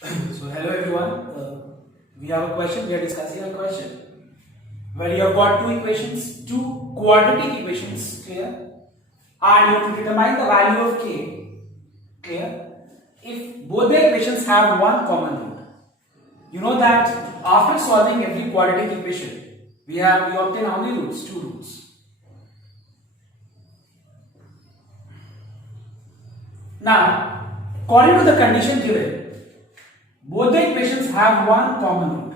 So hello everyone. We have a question. We are discussing a question where you have got two equations, two quadratic equations, clear, and you have to determine the value of k, clear. If both the equations have one common root, you know that after solving every quadratic equation, we obtain how many roots? Two roots. Now, according to the condition given, both the equations have one common root.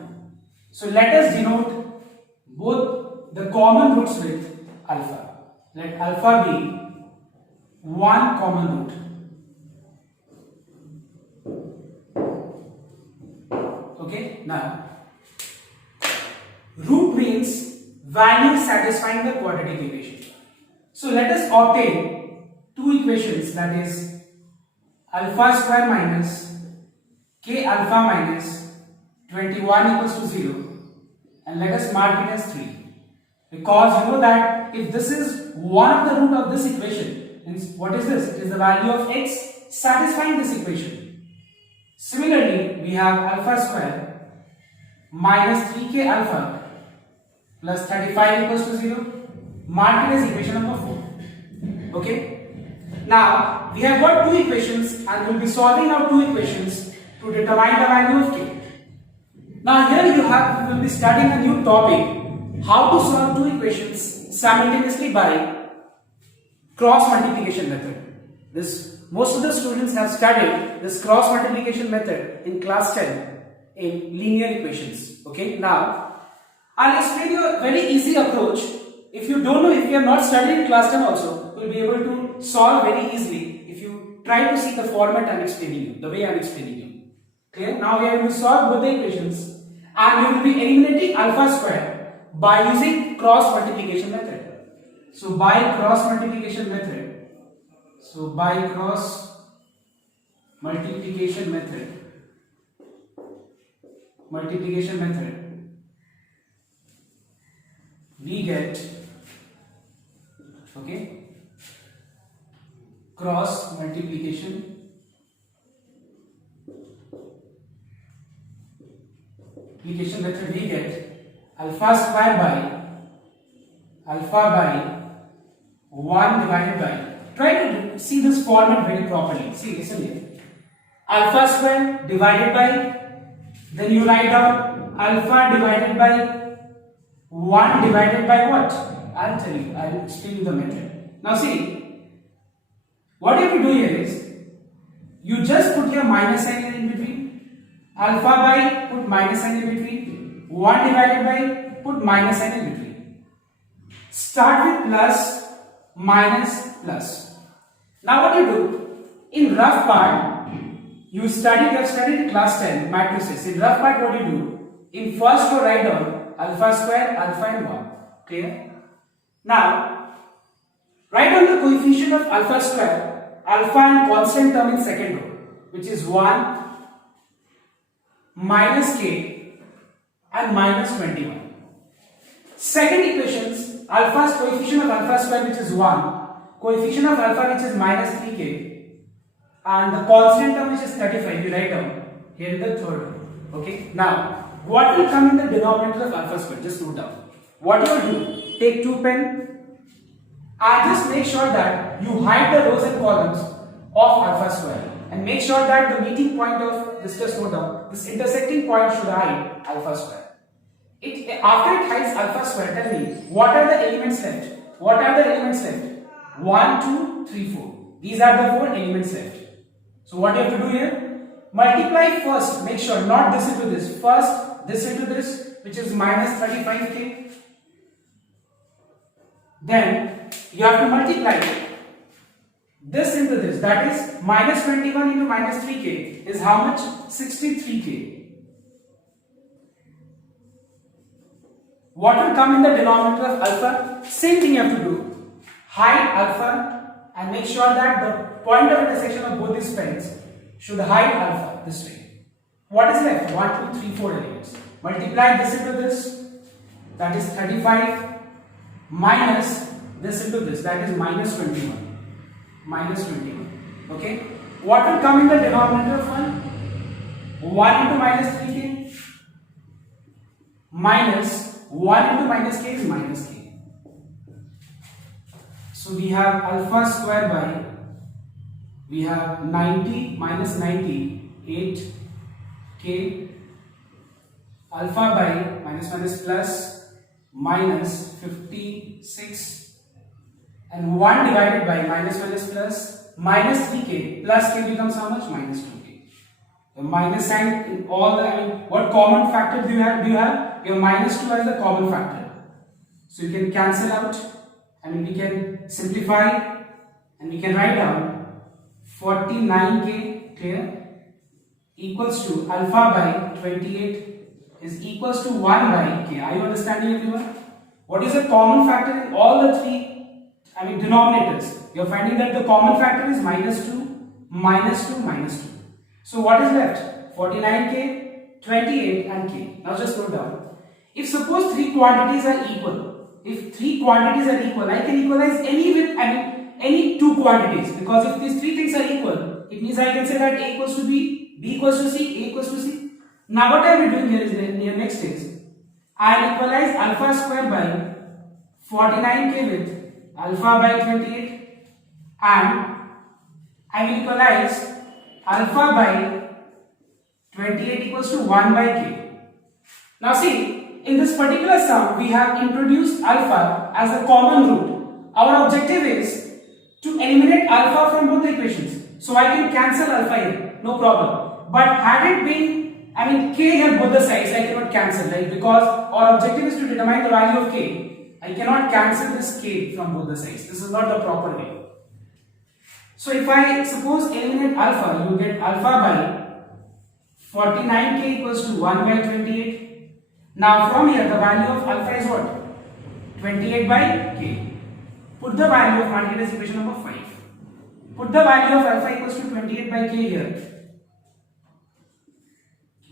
So let us denote both the common roots with alpha. Let alpha be one common root. Okay, now root means value satisfying the quadratic equation. So let us obtain two equations, that is alpha square minus k alpha minus 21 equals to 0, and let us mark it as 3, because you know that if this is one of the root of this equation, means what is this? It is the value of x satisfying this equation. Similarly, we have alpha square minus 3k alpha plus 35 equals to 0, mark it as equation number 4. Okay, now we have got two equations and we will be solving out two equations to determine the value of k. Now here we will be studying a new topic, how to solve two equations simultaneously by cross multiplication method. Most of the students have studied this cross multiplication method in class 10 in linear equations. Okay, now I'll explain you a very easy approach. If you don't know, if you have not studied in class 10 also, you will be able to solve very easily if you try to see the format I'm explaining you, the way I'm explaining you. Clear? Now we are going to solve both the equations and we will be eliminating alpha square by using cross multiplication method. So by cross multiplication method, we get, okay, cross multiplication method, we get alpha square by 1 divided by, try to see this format very properly. See, listen here. Alpha square divided by, then you write down alpha divided by 1 divided by what? I'll tell you, I'll explain you the method. Now see, what you have to do here is, you just put your minus sign in between, alpha by, put minus sign in between, 1 divided by, put minus sign in between. Start with plus, minus, plus. Now what you do, in rough part, you have studied in class 10 matrices. In rough part, what you do, in first row write down alpha square, alpha and 1. Clear? Now, write down the coefficient of alpha square, alpha and constant term in second row, which is 1, minus k and minus 21. Second equations, alpha's coefficient of alpha square, which is 1, coefficient of alpha, which is minus 3k, and the constant term, which is 35, you write down here in the third row. Okay, now what will come in the denominator of alpha square? Just note down. What you will do, take 2 pen and just make sure that you hide the rows and columns of alpha square, and make sure that the meeting point of this, just note down, this intersecting point should hide alpha square. After it hides alpha square, tell me, what are the elements left? What are the elements left? 1, 2, 3, 4. These are the 4 elements left. So what you have to do here? Multiply first, make sure not this into this. First this into this, which is minus 35k. Then you have to multiply this into this, that is minus 21 into minus 3k is how much? 63k. What will come in the denominator of alpha? Same thing you have to do. Hide alpha and make sure that the point of intersection of both these pens should hide alpha this way. What is left? 1, 2, 3, 4 elements. Multiply this into this, that is 35, minus this into this, that is minus 21. Minus 21. Okay. What will come in the denominator of 1? 1 into minus 3k minus 1 into minus k is minus k. So we have alpha square by, we have 90 minus 90, 8k, alpha by minus plus minus 56, and 1 divided by minus plus minus 3k plus k becomes how much? Minus 2k. The minus sign in all the, what common factor do you have? Your minus 2 as the common factor. So you can cancel out, and we can simplify, and we can write down 49k, clear, equals to alpha by 28 is equals to 1 by k. Are you understanding, everyone? What is the common factor in all the three, denominators? You are finding that the common factor is minus 2, minus 2, minus 2. So what is left? 49k, 28 and k. Now just note down. If suppose three quantities are equal, if three quantities are equal, I can equalize any with any two quantities, because if these three things are equal, it means I can say that a equals to b, b equals to c, a equals to c. Now what I will be doing here is the next is I will equalize alpha square by 49k with alpha by 28, and I will equalize alpha by 28 equals to 1 by k. Now see, in this particular sum we have introduced alpha as a common root. Our objective is to eliminate alpha from both the equations. So I can cancel alpha here, no problem. But had it been, k here both the sides, I cannot cancel, right? Because our objective is to determine the value of k. I cannot cancel this k from both the sides. This is not the proper way. So if I suppose eliminate alpha, you get alpha by 49k equals to 1 by 28. Now from here the value of alpha is what? 28 by k. Put the value of quantity as equation number 5. Put the value of alpha equals to 28 by k here.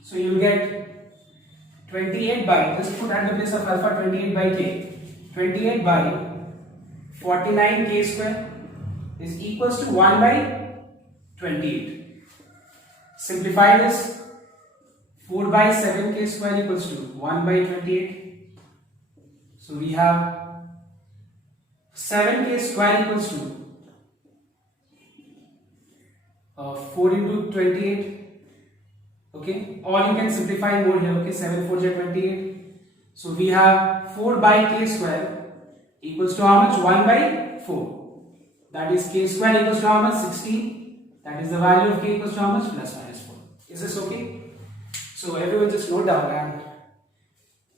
So you will get 28 by, just put at the place of alpha 28 by k. 28 by 49k square is equals to 1 by 28. Simplify this. 4 by 7k square equals to 1 by 28. So we have 7k square equals to 4 into 28. Okay, or you can simplify more here. Okay, 7 4 is 28. So we have 4 by k square equals to how much? 1 by 4. That is k square equals to how much? 16. That is the value of k equals to how much? Plus minus 4. Is this okay? So everyone just note down,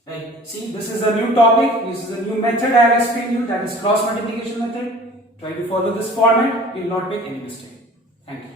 and see, this is a new topic. This is a new method I have explained you, that is cross multiplication method. Try to follow this format. You will not make any mistake. Thank you.